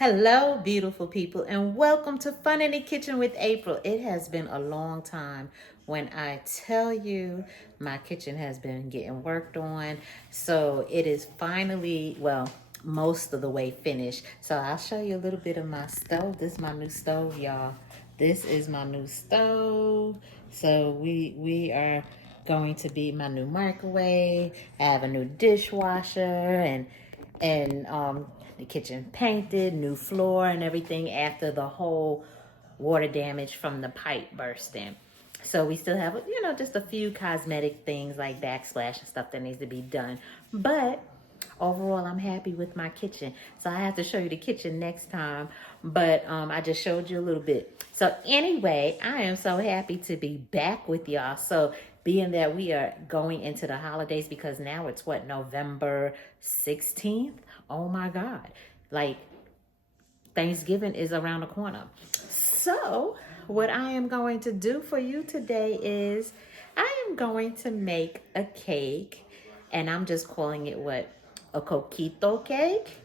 Hello, beautiful people, and welcome to Fun in the Kitchen with April. It has been a long time. When I tell you my kitchen has been getting worked on, so it is finally, well, most of the way finished. So I'll show you a little bit of my stove. This is my new stove, y'all. This is my new stove. So we are going to be my new microwave. I have a new dishwasher and the kitchen painted, new floor and everything after the whole water damage from the pipe bursting. So we still have, just a few cosmetic things like backsplash and stuff that needs to be done. But overall, I'm happy with my kitchen. So I have to show you the kitchen next time. But I just showed you a little bit. So anyway, I am so happy to be back with y'all. So being that we are going into the holidays, because now it's what, November 16th? Oh my God. Like, Thanksgiving is around the corner. So what I am going to do for you today is I am going to make a cake, and I'm just calling it what? A coquito cake?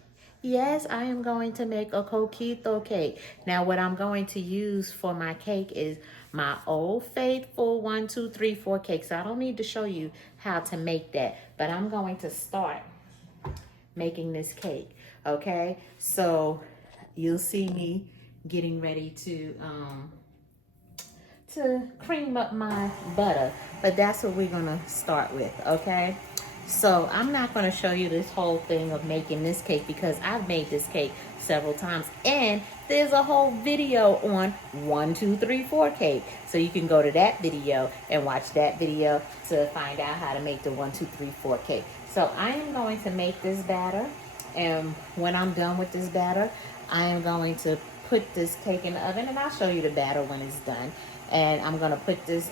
Yes, I am going to make a coquito cake. Now, what I'm going to use for my cake is my old faithful 1, 2, 3, 4 cake. So I don't need to show you how to make that, but I'm going to start making this cake. Okay, so you'll see me getting ready to cream up my butter, but that's what we're gonna start with. Okay, so I'm not gonna show you this whole thing of making this cake because I've made this cake several times, and there's a whole video on 1, 2, 3, 4 cake, so you can go to that video and watch that video to find out how to make the 1, 2, 3, 4 cake. So I am going to make this batter, and when I'm done with this batter, I am going to put this cake in the oven, and I'll show you the batter when it's done. And I'm gonna put this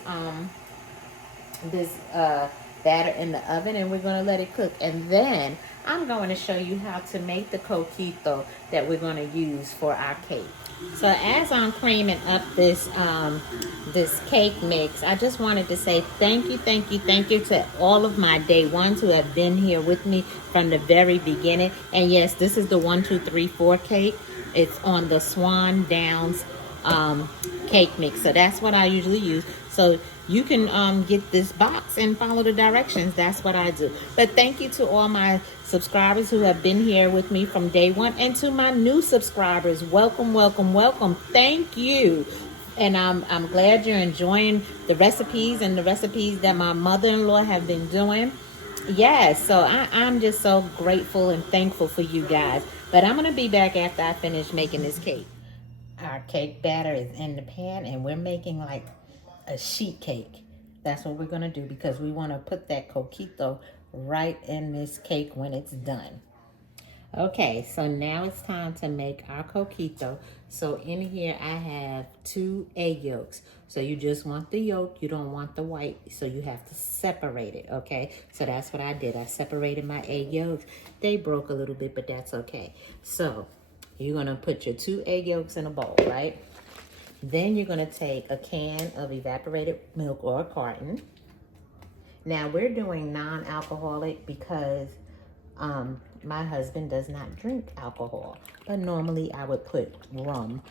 batter in the oven, and we're gonna let it cook. And then I'm going to show you how to make the coquito that we're gonna use for our cake. So as I'm creaming up this cake mix, I just wanted to say thank you to all of my day ones who have been here with me from the very beginning. And yes, this is the 1, 2, 3, 4 cake. It's on the Swans Down cake mix. So that's what I usually use. So you can get this box and follow the directions. That's what I do. But thank you to all my subscribers who have been here with me from day one, and to my new subscribers, welcome. Thank you. And I'm glad you're enjoying the recipes and the recipes that my mother-in-law have been doing. Yes, so I'm just so grateful and thankful for you guys. But I'm going to be back after I finish making this cake. Our cake batter is in the pan, and we're making like a sheet cake. That's what we're going to do, because we want to put that coquito right in this cake when it's done. Okay, so now it's time to make our coquito. So in here I have 2 egg yolks. So you just want the yolk, you don't want the white, so you have to separate it, okay? So that's what I did. I separated my egg yolks. They broke a little bit, but that's okay. So you're gonna put your 2 egg yolks in a bowl, right? Then you're gonna take a can of evaporated milk or a carton. Now we're doing non-alcoholic because my husband does not drink alcohol, but normally I would put rum,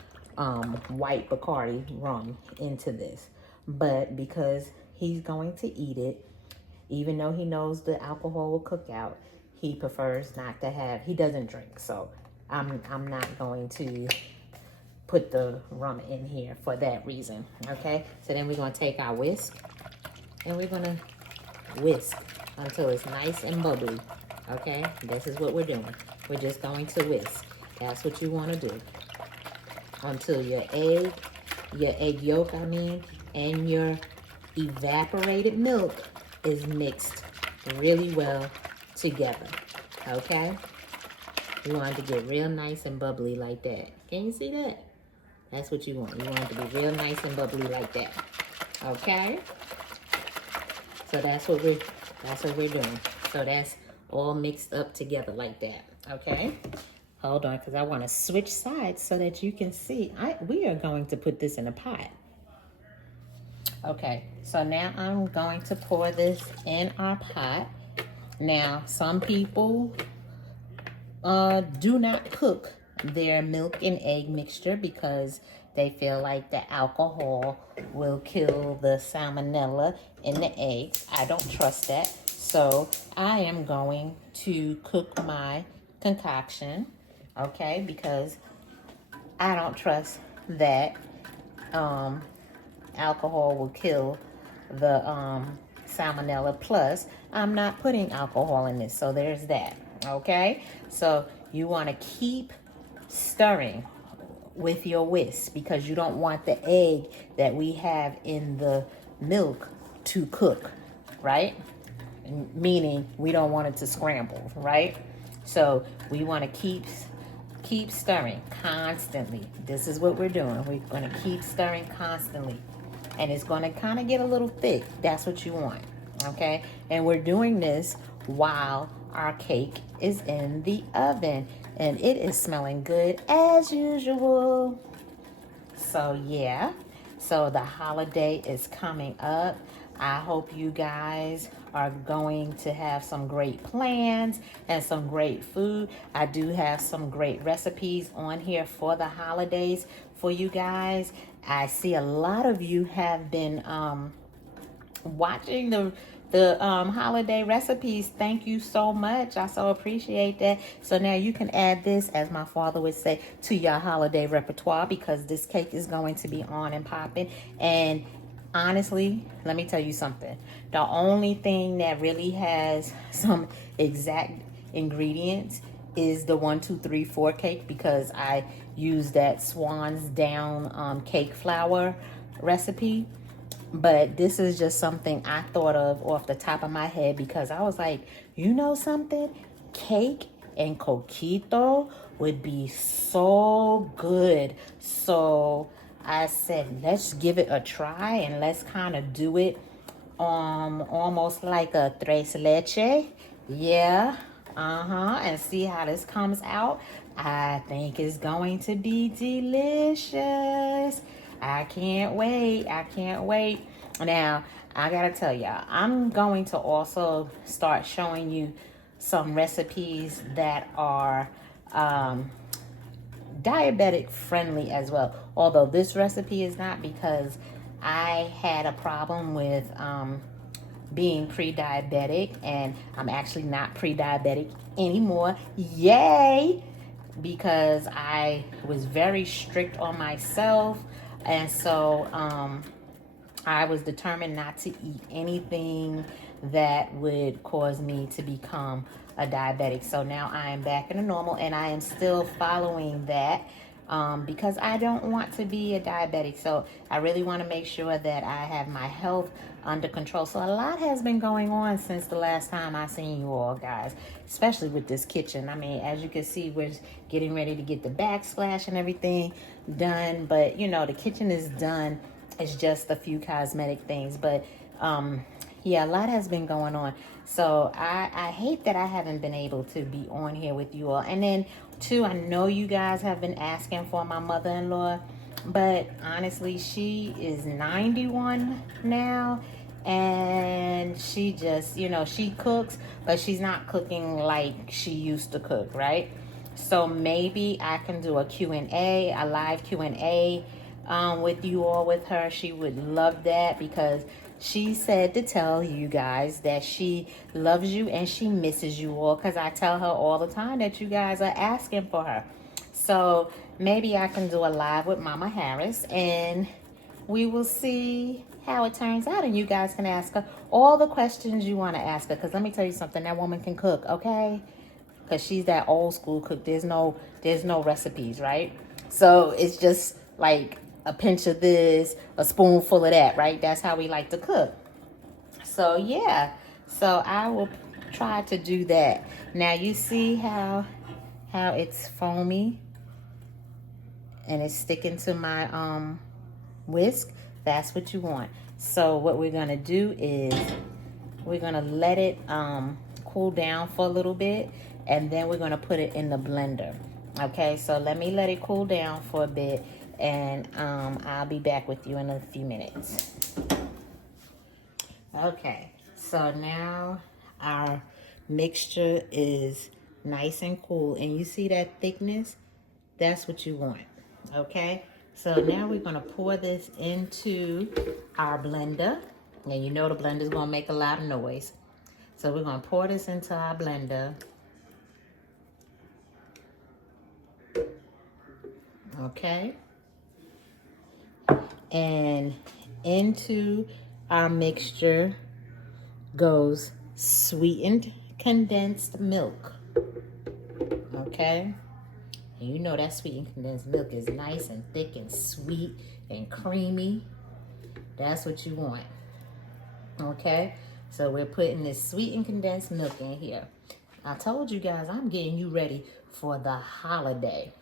white Bacardi rum into this. But because he's going to eat it, even though he knows the alcohol will cook out, he prefers not to have, he doesn't drink. So I'm not going to put the rum in here for that reason, okay? So then we're gonna take our whisk, and we're gonna whisk until it's nice and bubbly. Okay, this is what we're doing. We're just going to whisk. That's what you want to do until your egg yolk, and your evaporated milk is mixed really well together. Okay, you want it to get real nice and bubbly like that. Can you see that? That's what you want. You want it to be real nice and bubbly like that. Okay, so that's what we're doing. So that's all mixed up together like that. Okay, hold on, because I want to switch sides so that you can see. We are going to put this in a pot. Okay, so now I'm going to pour this in our pot. Now some people do not cook their milk and egg mixture because they feel like the alcohol will kill the salmonella in the eggs. I don't trust that. So I am going to cook my concoction, okay, because I don't trust that alcohol will kill the salmonella. Plus, I'm not putting alcohol in this, so there's that, okay? So you want to keep stirring with your whisk because you don't want the egg that we have in the milk to cook, right? Meaning we don't want it to scramble, right? So we want to keep stirring constantly. This is what we're doing. We're going to keep stirring constantly, and it's going to kind of get a little thick. That's what you want, okay? And we're doing this while our cake is in the oven, and it is smelling good as usual. So yeah, so the holiday is coming up. I hope you guys are going to have some great plans and some great food. I do have some great recipes on here for the holidays for you guys. I see a lot of you have been watching the holiday recipes. Thank you so much. I so appreciate that. So now you can add this, as my father would say, to your holiday repertoire because this cake is going to be on and popping. And honestly, let me tell you something. The only thing that really has some exact ingredients is the 1, 2, 3, 4 cake because I use that Swans Down cake flour recipe. But this is just something I thought of off the top of my head because I was like, you know something? Cake and Coquito would be so good. So I said, let's give it a try and let's kind of do it almost like a tres leche. Yeah. And see how this comes out. I think it's going to be delicious. I can't wait. I can't wait. Now, I gotta tell y'all, I'm going to also start showing you some recipes that are diabetic friendly as well. Although this recipe is not because I had a problem with being pre-diabetic, and I'm actually not pre-diabetic anymore. Yay! Because I was very strict on myself, and so I was determined not to eat anything that would cause me to become a diabetic. So now I am back in the normal, and I am still following that because I don't want to be a diabetic. So I really want to make sure that I have my health under control. So a lot has been going on since the last time I seen you all guys, especially with this kitchen. I mean, as you can see, we're getting ready to get the backsplash and everything done, but you know, the kitchen is done. It's just a few cosmetic things, but yeah, a lot has been going on. So I hate that I haven't been able to be on here with you all. And then too, I know you guys have been asking for my mother-in-law, but honestly, she is 91 now, and she just, you know, she cooks, but she's not cooking like she used to cook, right? So maybe I can do a Q&A, a live Q&A with you all with her. She would love that because she said to tell you guys that she loves you and she misses you all because I tell her all the time that you guys are asking for her. So maybe I can do a live with Mama Harris and we will see how it turns out, and you guys can ask her all the questions you want to ask her, because let me tell you something, that woman can cook, okay? Because she's that old school cook. There's no recipes, right? So it's just like a pinch of this, a spoonful of that, right? That's how we like to cook. So yeah, so I will try to do that. Now you see how it's foamy and it's sticking to my whisk. That's what you want. So what we're gonna do is we're gonna let it cool down for a little bit, and then we're gonna put it in the blender. Okay, so let me let it cool down for a bit, and I'll be back with you in a few minutes. Okay, so now our mixture is nice and cool, and you see that thickness? That's what you want, okay? So now we're gonna pour this into our blender. And you know the blender's gonna make a lot of noise. So we're gonna pour this into our blender. Okay? And into our mixture goes sweetened condensed milk. Okay? And you know that sweetened condensed milk is nice and thick and sweet and creamy. That's what you want. Okay? So we're putting this sweetened condensed milk in here. I told you guys I'm getting you ready for the holiday.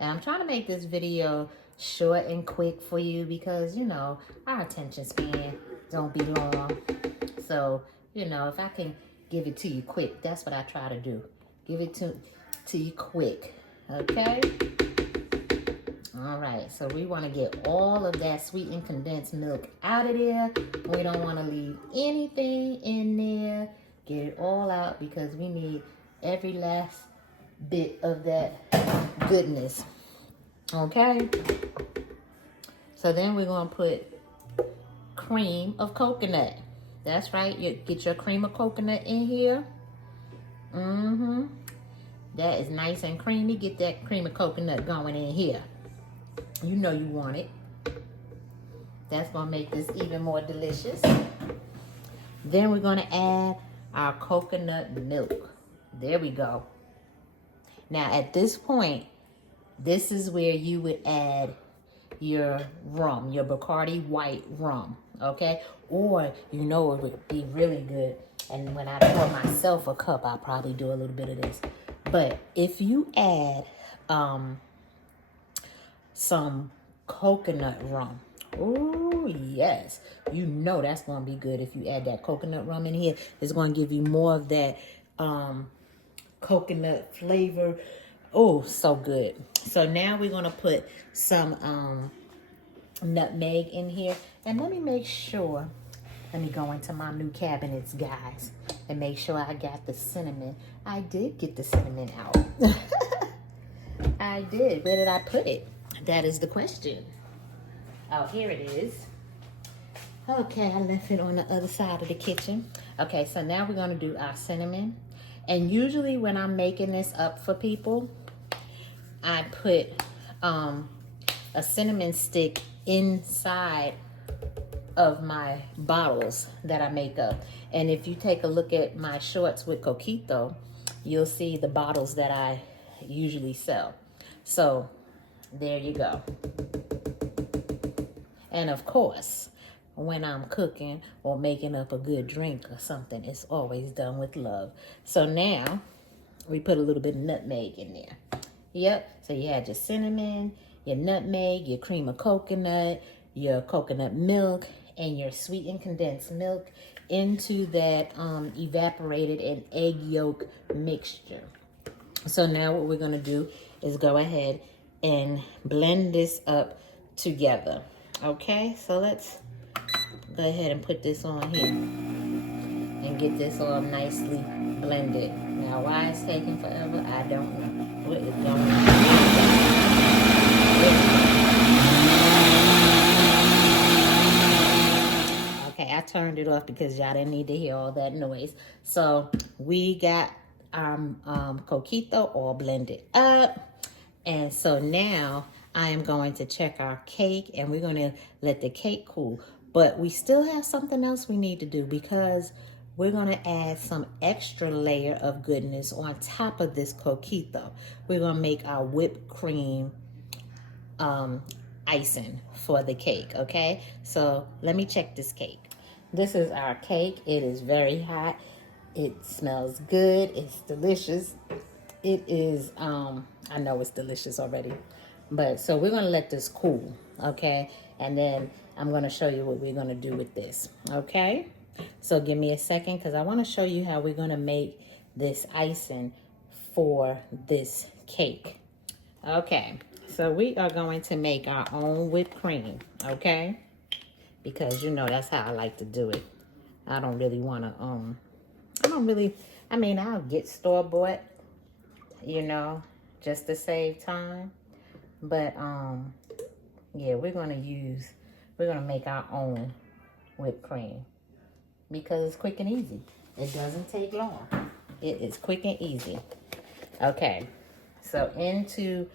And I'm trying to make this video short and quick for you because, you know, our attention span don't be long. So, you know, if I can give it to you quick, that's what I try to do. Give it to you quick, okay? All right, so we want to get all of that sweetened condensed milk out of there. We don't want to leave anything in there. Get it all out because we need every last bit of that goodness. Okay? So then we're going to put cream of coconut. That's right. You get your cream of coconut in here. That is nice and creamy. Get that cream of coconut going in here. You know you want it. That's going to make this even more delicious. Then we're going to add our coconut milk. There we go. Now at this point, this is where you would add your rum, your Bacardi white rum, okay? Or, you know, it would be really good. And when I pour myself a cup, I'll probably do a little bit of this. But if you add some coconut rum, oh yes, you know that's going to be good. If you add that coconut rum in here, it's going to give you more of that coconut flavor. Oh, so good. So now we're going to put some nutmeg in here. And let me make sure, let me go into my new cabinets, guys, and make sure I got the cinnamon. I did get the cinnamon out. I did. Where did I put it? That is the question. Oh, here it is. Okay, I left it on the other side of the kitchen. Okay, so now we're going to do our cinnamon. And usually when I'm making this up for people, I put a cinnamon stick inside of my bottles that I make up. And if you take a look at my shorts with Coquito, you'll see the bottles that I usually sell. So there you go. And of course, when I'm cooking or making up a good drink or something, it's always done with love. So now we put a little bit of nutmeg in there. Yep, so you had your cinnamon, your nutmeg, your cream of coconut, your coconut milk, and your sweetened condensed milk into that evaporated and egg yolk mixture. So now what we're gonna do is go ahead and blend this up together. Okay, so let's go ahead and put this on here and get this all nicely blended. Now why it's taking forever, I don't know. What is going on? Okay, I turned it off because y'all didn't need to hear all that noise. So we got our Coquito all blended up. And so now I am going to check our cake and we're going to let the cake cool. But we still have something else we need to do because we're going to add some extra layer of goodness on top of this Coquito. We're going to make our whipped cream icing for the cake, okay? So let me check this cake. This is our cake. It is very hot. It smells good. It's delicious. It is, I know it's delicious already. But so we're going to let this cool, okay? And then I'm going to show you what we're going to do with this, okay? So give me a second because I want to show you how we're going to make this icing for this cake. Okay, so we are going to make our own whipped cream, okay? Because, you know, that's how I like to do it. I don't really want to, I mean, I'll get store-bought, you know, just to save time. But yeah, we're gonna make our own whipped cream because it's quick and easy. It doesn't take long. It is quick and easy. Okay, so into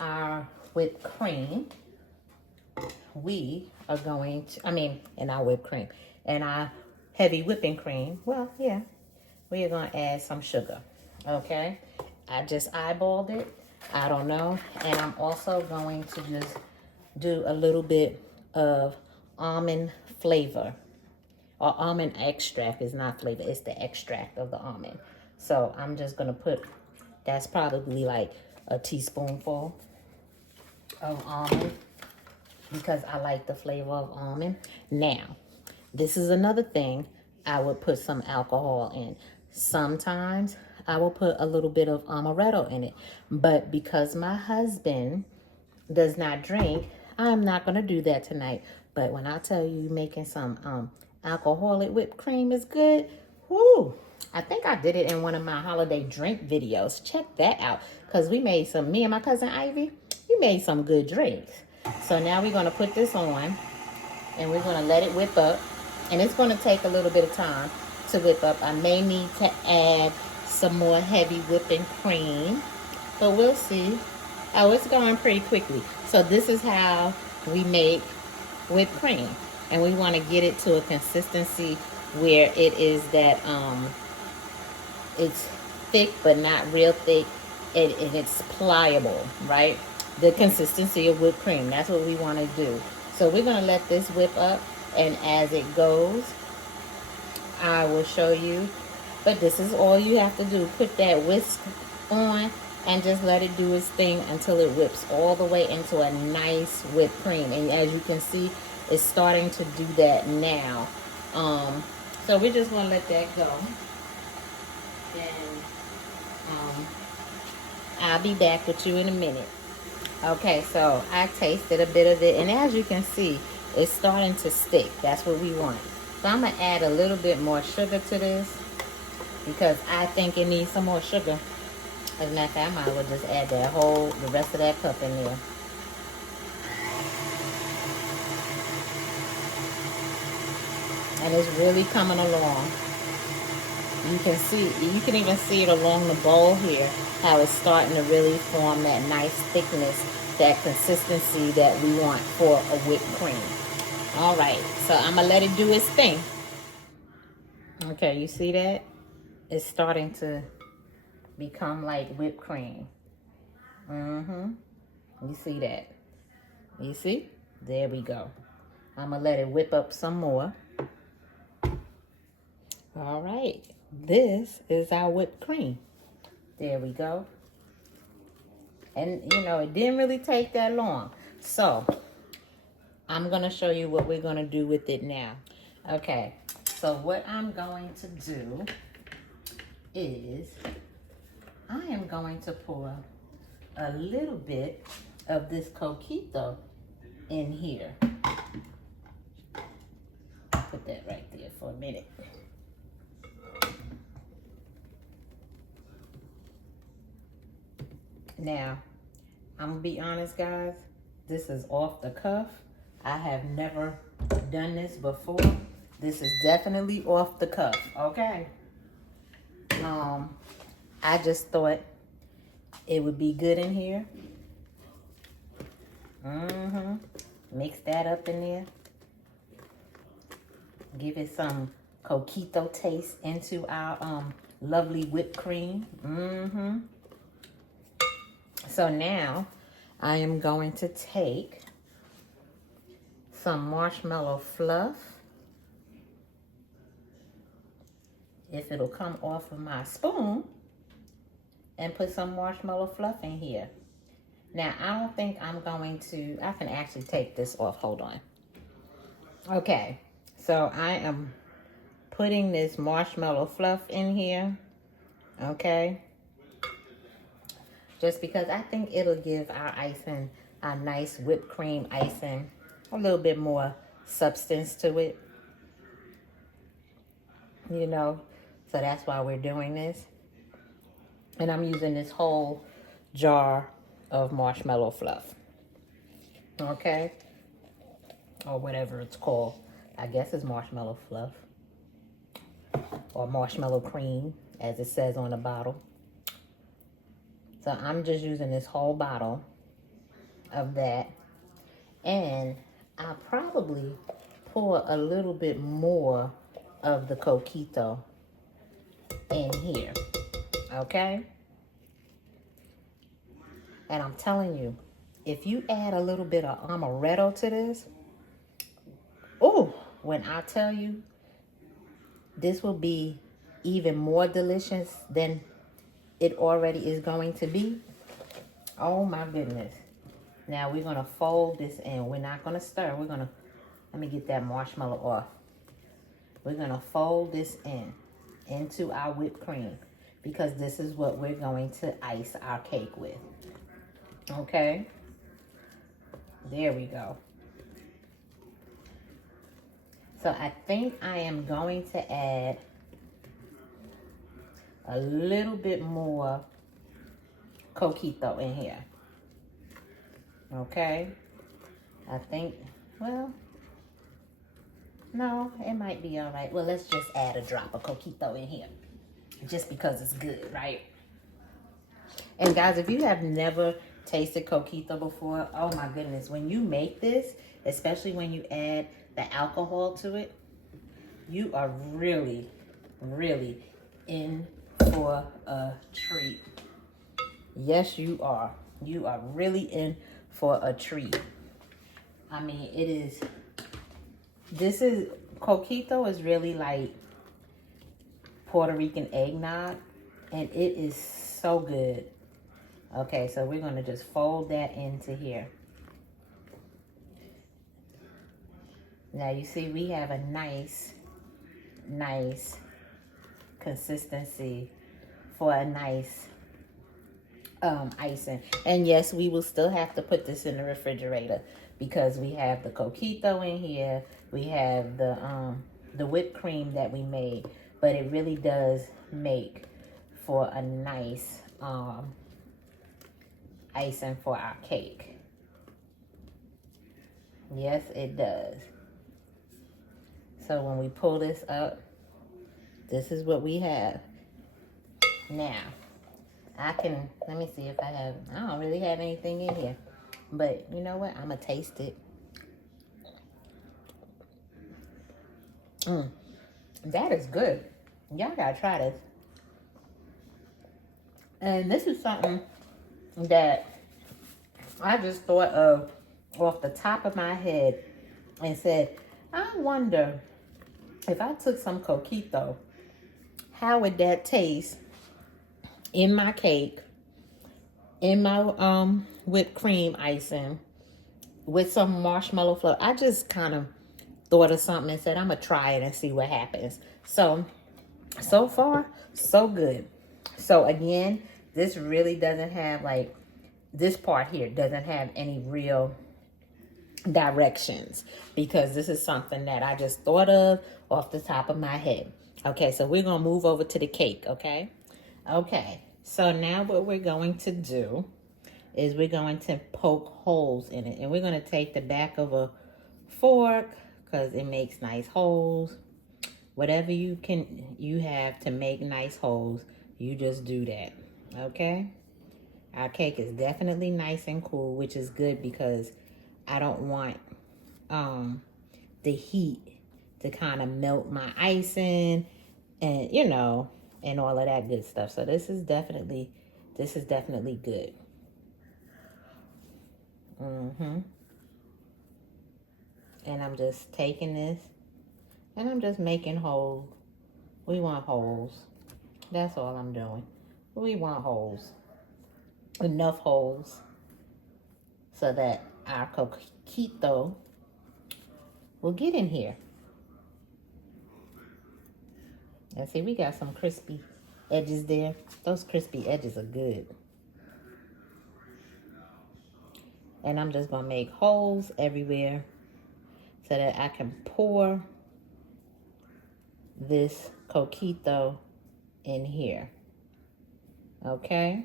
our whipped cream, we are going to, in our whipped cream, and our heavy whipping cream, well, yeah, we are going to add some sugar, okay? I just eyeballed it. I don't know. And I'm also going to just do a little bit of almond flavor, or almond extract. Is not flavor, it's the extract of the almond. So I'm just going to put, that's probably like a teaspoonful of almond, because I like the flavor of almond. Now, this is another thing. I would put some alcohol in. Sometimes I will put a little bit of amaretto in it. But because my husband does not drink, I'm not going to do that tonight. But when I tell you making some alcoholic whipped cream is good, whoo! I think I did it in one of my holiday drink videos. Check that out. Because we made some, me and my cousin Ivy, we made some good drinks. So now we're going to put this on, and we're going to let it whip up. And it's going to take a little bit of time to whip up. I may need to add some more heavy whipping cream, but we'll see. Oh, it's going pretty quickly. So this is how we make whipped cream. And we want to get it to a consistency where it is that, it's thick but not real thick, and it's pliable, right? The consistency of whipped cream. That's what we want to do. So we're going to let this whip up, and as it goes, I will show you. But this is all you have to do. Put that whisk on and just let it do its thing until it whips all the way into a nice whipped cream. And as you can see, it's starting to do that now. So we're just going to let that go. And I'll be back with you in a minute. Okay, so I tasted a bit of it, and as you can see, it's starting to stick. That's what we want. So I'm going to add a little bit more sugar to this, because I think it needs some more sugar. As a matter of fact, I might as well just add the rest of that cup in there. And it's really coming along. You can even see it along the bowl here, how it's starting to really form that nice thickness, that consistency that we want for a whipped cream. All right, so I'm going to let it do its thing. Okay, you see that? It's starting to become like whipped cream. You see that? You see? There we go. I'm going to let it whip up some more. All right. This is our whipped cream. There we go. And, it didn't really take that long. So, I'm going to show you what we're going to do with it now. Okay. So, what I'm going to do is I am going to pour a little bit of this Coquito in here. Put that right there for a minute. Now, I'm going to be honest, guys. This is off the cuff. I have never done this before. This is definitely off the cuff, okay? I just thought it would be good in here. Mix that up in there. Give it some Coquito taste into our lovely whipped cream. So now I am going to take some marshmallow fluff. If it'll come off of my spoon, and put some marshmallow fluff in here. Now, I don't think I'm going to, I can actually take this off. Hold on. Okay, so I am putting this marshmallow fluff in here. Okay. Just because I think it'll give our icing, our nice whipped cream icing, a little bit more substance to it. So that's why we're doing this. And I'm using this whole jar of marshmallow fluff. Okay? Or whatever it's called. I guess it's marshmallow fluff. Or marshmallow cream, as it says on the bottle. So I'm just using this whole bottle of that. And I'll probably pour a little bit more of the Coquito in here. Okay? And I'm telling you, if you add a little bit of amaretto to this, oh, when I tell you, this will be even more delicious than it already is going to be. Oh my goodness. Now we're gonna fold this in. We're not gonna stir. Let me get that marshmallow off. We're gonna fold this into our whipped cream because this is what we're going to ice our cake with. Okay? There we go. So I think I am going to add a little bit more Coquito in here. Okay? I think, well, no, it might be all right. Well, let's just add a drop of Coquito in here. Just because it's good, right? And guys, if you have never tasted Coquito before, oh my goodness. When you make this, especially when you add the alcohol to it, you are really, really in for a treat. Yes, you are. You are really in for a treat. I mean, Coquito is really like Puerto Rican eggnog, and it is so good. Okay, so we're gonna just fold that into here. Now you see we have a nice consistency for a nice icing. And yes, we will still have to put this in the refrigerator because we have the Coquito in here. We have the whipped cream that we made, but it really does make for a nice icing for our cake. Yes, it does. So when we pull this up, this is what we have. Now, let me see if I don't really have anything in here. But you know what? I'm going to taste it. That is good. Y'all got to try this. And this is something that I just thought of off the top of my head and said, I wonder if I took some Coquito, how would that taste in my cake, in my whipped cream icing with some marshmallow fluff. I just kind of thought of something and said, I'm going to try it and see what happens. So far, so good. So again, this really doesn't have like, this part here doesn't have any real directions because this is something that I just thought of off the top of my head. Okay, so we're going to move over to the cake, okay? Okay, so now what we're going to do is we're going to poke holes in it. And we're going to take the back of a fork because it makes nice holes. Whatever you have to make nice holes, you just do that, okay? Our cake is definitely nice and cool, which is good because I don't want the heat to kind of melt my icing and, you know, and all of that good stuff. So this is definitely good. And I'm just taking this and I'm just making holes. We want holes. That's all I'm doing. We want holes. Enough holes so that our Coquito will get in here. And see, we got some crispy edges there. Those crispy edges are good. And I'm just going to make holes everywhere so that I can pour this Coquito in here. Okay?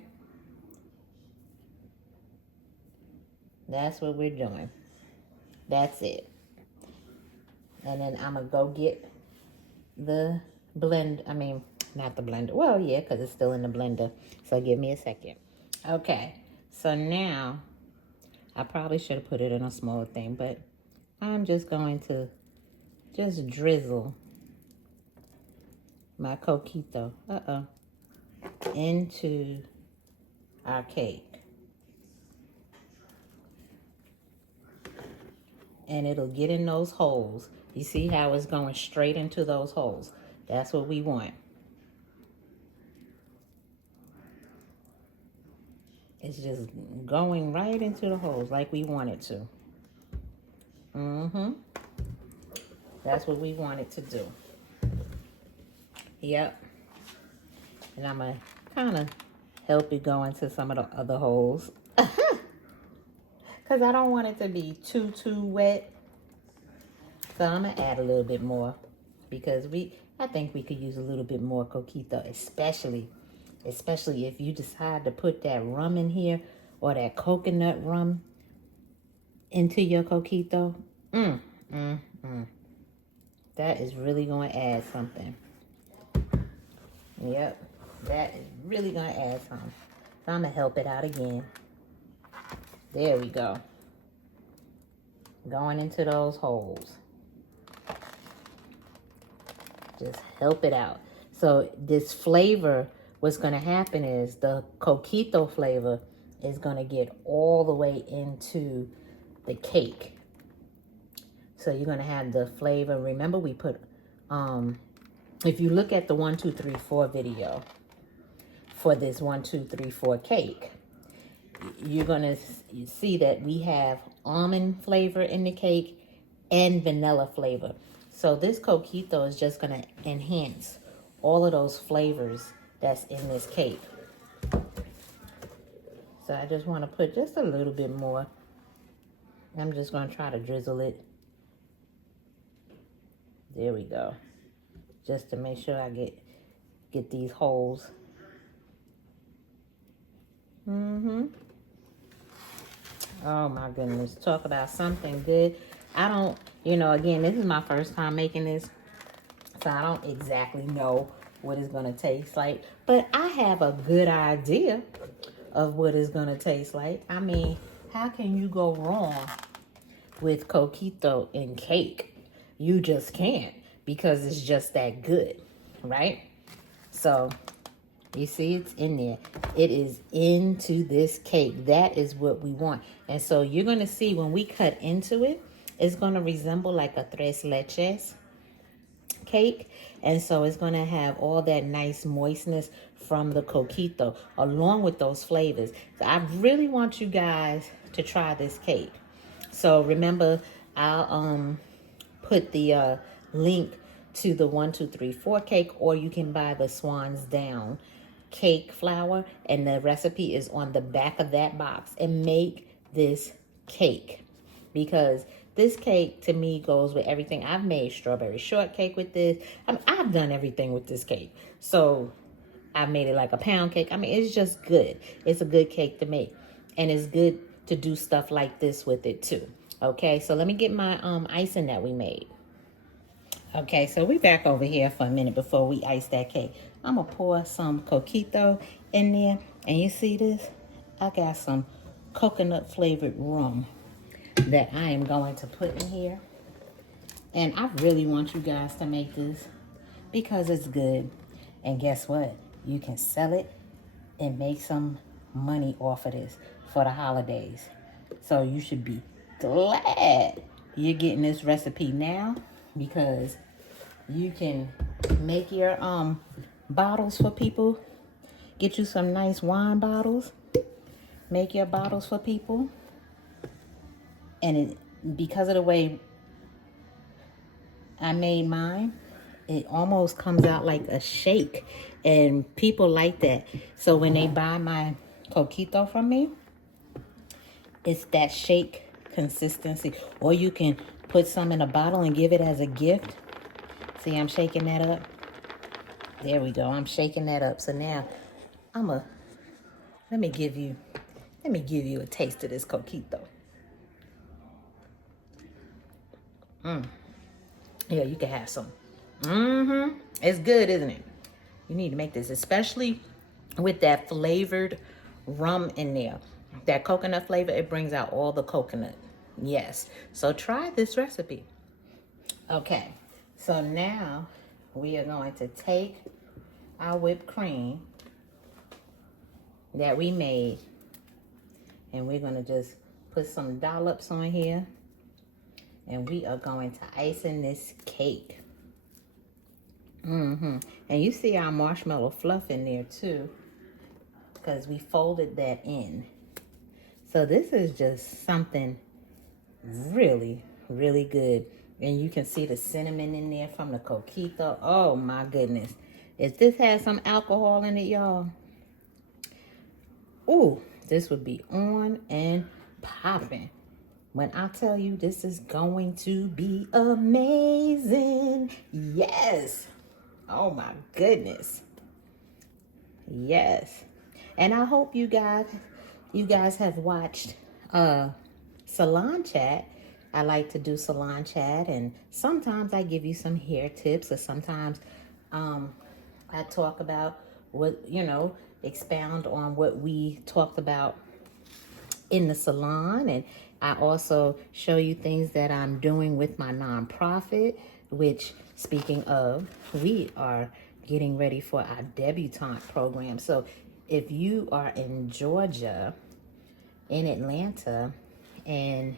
That's what we're doing. That's it. And then I'm going to go get the blend. I mean, not the blender. Well, yeah, because it's still in the blender. So give me a second. Okay. So now, I probably should have put it in a small thing, but I'm just going to just drizzle my coquito into our cake. And it'll get in those holes. You see how it's going straight into those holes? That's what we want. It's just going right into the holes like we want it to. That's what we want it to do. Yep. And I'm going to kind of help it go into some of the other holes. Because I don't want it to be too wet. So I'm going to add a little bit more. Because I think we could use a little bit more coquito. Especially if you decide to put that rum in here. Or that coconut rum into your coquito. That is really going to add something. Yep. That is really going to add something. So I'm going to help it out again. There we go. Going into those holes. Just help it out. So this flavor, what's going to happen is the coquito flavor is going to get all the way into the cake. So you're going to have the flavor. Remember we put, if you look at the 1, 2, 3, 4 video for this 1, 2, 3, 4 cake, you're going to see that we have almond flavor in the cake and vanilla flavor. So this coquito is just going to enhance all of those flavors that's in this cake. So I just want to put just a little bit more. I'm just going to try to drizzle it. There we go. Just to make sure I get these holes. Oh my goodness. Talk about something good. I don't, again, this is my first time making this. So I don't exactly know what it's going to taste like. But I have a good idea of what it's going to taste like. I mean, how can you go wrong with coquito in cake? You just can't, because it's just that good, right? So you see it's in there. It is into this cake. That is what we want. And so you're going to see when we cut into it, it's going to resemble like a tres leches cake. And so it's going to have all that nice moistness from the coquito along with those flavors. So I really want you guys to try this cake. So remember, I'll put the link to the 1, 2, 3, 4 cake, or you can buy the Swans Down cake flour, and the recipe is on the back of that box. And make this cake, because this cake to me goes with everything. I've made strawberry shortcake with this. I've done everything with this cake. So I made it like a pound cake. I mean, it's just good. It's a good cake to make, and it's good to do stuff like this with it too. Okay, so let me get my icing that we made. Okay, so we back over here for a minute before we ice that cake. I'm going to pour some coquito in there. And you see this? I got some coconut flavored rum that I am going to put in here. And I really want you guys to make this because it's good. And guess what? You can sell it and make some money off of this for the holidays. So you should be glad you're getting this recipe now, because you can make your bottles for people. Get you some nice wine bottles. Make your bottles for people. And because of the way I made mine, it almost comes out like a shake. And people like that. So when they buy my coquito from me, it's that shake consistency. Or you can put some in a bottle and give it as a gift. See, I'm shaking that up. There we go. I'm shaking that up. So now let me give you a taste of this coquito. Yeah, you can have some. It's good, isn't it? You need to make this, especially with that flavored rum in there. That coconut flavor, it brings out all the coconut. Yes. So try this recipe. Okay. So now we are going to take our whipped cream that we made, and we're going to just put some dollops on here, and we are going to icing this cake. And you see our marshmallow fluff in there too, because we folded that in. So this is just something really, really good. And you can see the cinnamon in there from the Coquito. Oh my goodness. If this had some alcohol in it, y'all, ooh, this would be on and popping. When I tell you this is going to be amazing. Yes. Oh my goodness. Yes. And I hope you guys have watched salon chat. I like to do salon chat, and sometimes I give you some hair tips, or sometimes I talk about what, expound on what we talked about in the salon. And I also show you things that I'm doing with my nonprofit, which, speaking of, we are getting ready for our debutante program. So if you are in Georgia, in Atlanta, and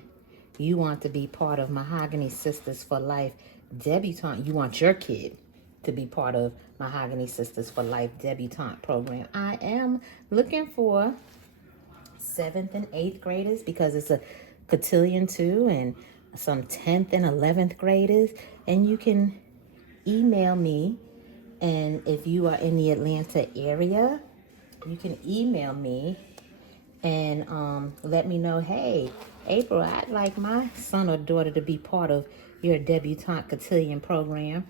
you want to be part of Mahogany Sisters for Life debutante, you want your kid to be part of Mahogany Sisters for Life debutante program, I am looking for 7th and 8th graders, because it's a cotillion too, and some 10th and 11th graders. And you can email me, and if you are in the Atlanta area, you can email me and let me know, hey, April, I'd like my son or daughter to be part of your debutante cotillion program.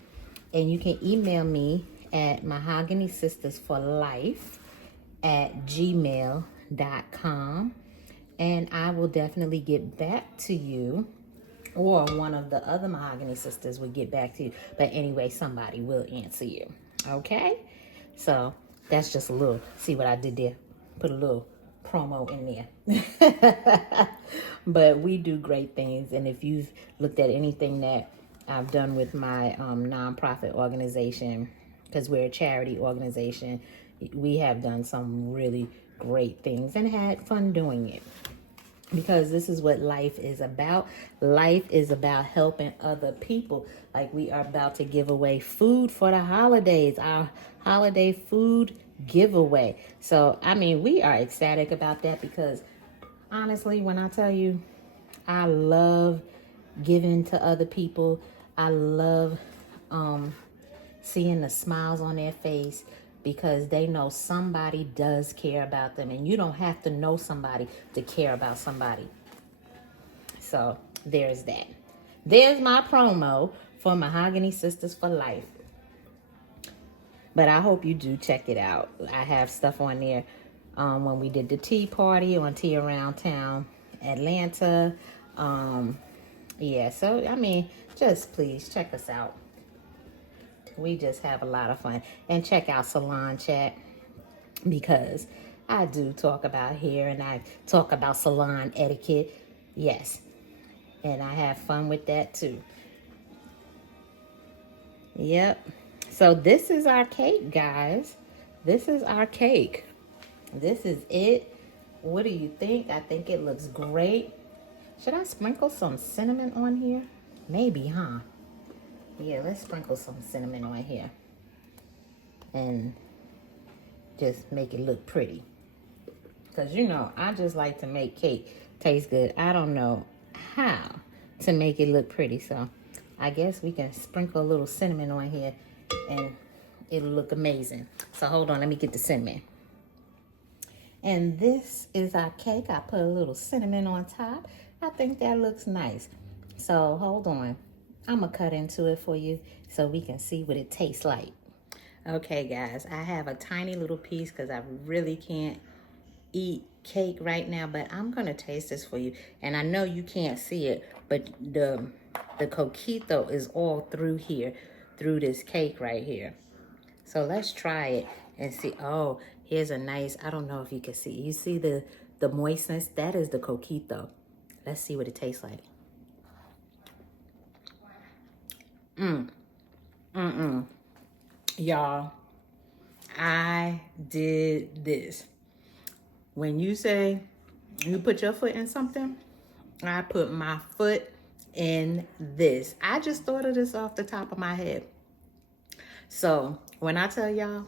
And you can email me at mahoganysistersforlife@gmail.com, and I will definitely get back to you, or one of the other Mahogany Sisters will get back to you. But anyway, somebody will answer you. Okay? So that's just a little, see what I did there? Put a little promo in there. But we do great things. And if you've looked at anything that I've done with my nonprofit organization, because we're a charity organization, we have done some really great things and had fun doing it. Because this is what life is about. Life is about helping other people. Like, we are about to give away food for the holidays, our holiday food giveaway. So, I mean, we are ecstatic about that, because honestly, when I tell you, I love giving to other people. I love seeing the smiles on their face, because they know somebody does care about them. And you don't have to know somebody to care about somebody. So there's that. There's my promo for Mahogany Sisters for Life. But I hope you do check it out. I have stuff on there when we did the tea party on Tea Around Town, Atlanta. Yeah, so, I mean, just please check us out. We just have a lot of fun. And check out Salon Chat, because I do talk about hair and I talk about salon etiquette. Yes. And I have fun with that too. Yep. So this is our cake, guys. This is our cake. This is it. What do you think? I think it looks great. Should I sprinkle some cinnamon on here? Maybe, huh? Yeah, let's sprinkle some cinnamon on here and just make it look pretty. Because, I just like to make cake taste good. I don't know how to make it look pretty. So I guess we can sprinkle a little cinnamon on here and it'll look amazing. So hold on, let me get the cinnamon. And this is our cake. I put a little cinnamon on top. I think that looks nice. So hold on. I'm going to cut into it for you so we can see what it tastes like. Okay, guys, I have a tiny little piece because I really can't eat cake right now, but I'm gonna taste this for you. And I know you can't see it, but the coquito is all through here, through this cake right here. So let's try it and see. Oh, here's a nice, I don't know if you can see. You see the moistness? That is the coquito. Let's see what it tastes like. Y'all, I did this. When you say you put your foot in something, I put my foot in this. I just thought of this off the top of my head. So when I tell y'all,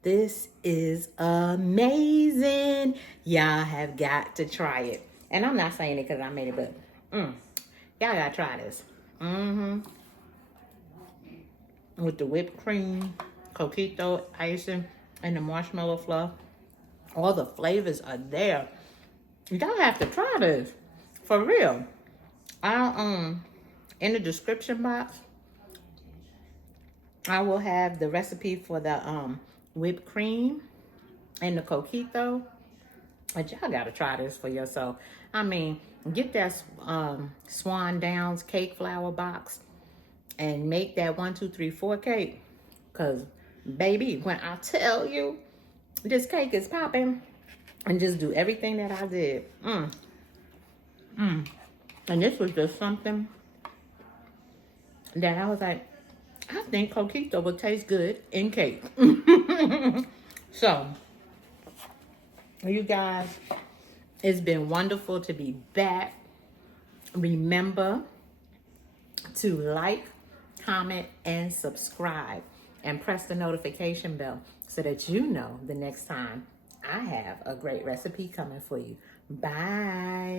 this is amazing. Y'all have got to try it. And I'm not saying it because I made it, but y'all gotta try this. With the whipped cream, coquito, icing, and the marshmallow fluff. All the flavors are there. Y'all have to try this. For real. In the description box, I will have the recipe for the whipped cream and the coquito. But y'all gotta try this for yourself. I mean, get that Swans Down cake flour box and make that 1, 2, 3, 4 cake. Cause baby, when I tell you this cake is popping, and just do everything that I did. And this was just something that I was like, I think coquito would taste good in cake. So, you guys, it's been wonderful to be back. Remember to like, comment, and subscribe. And press the notification bell so that you know the next time I have a great recipe coming for you. Bye.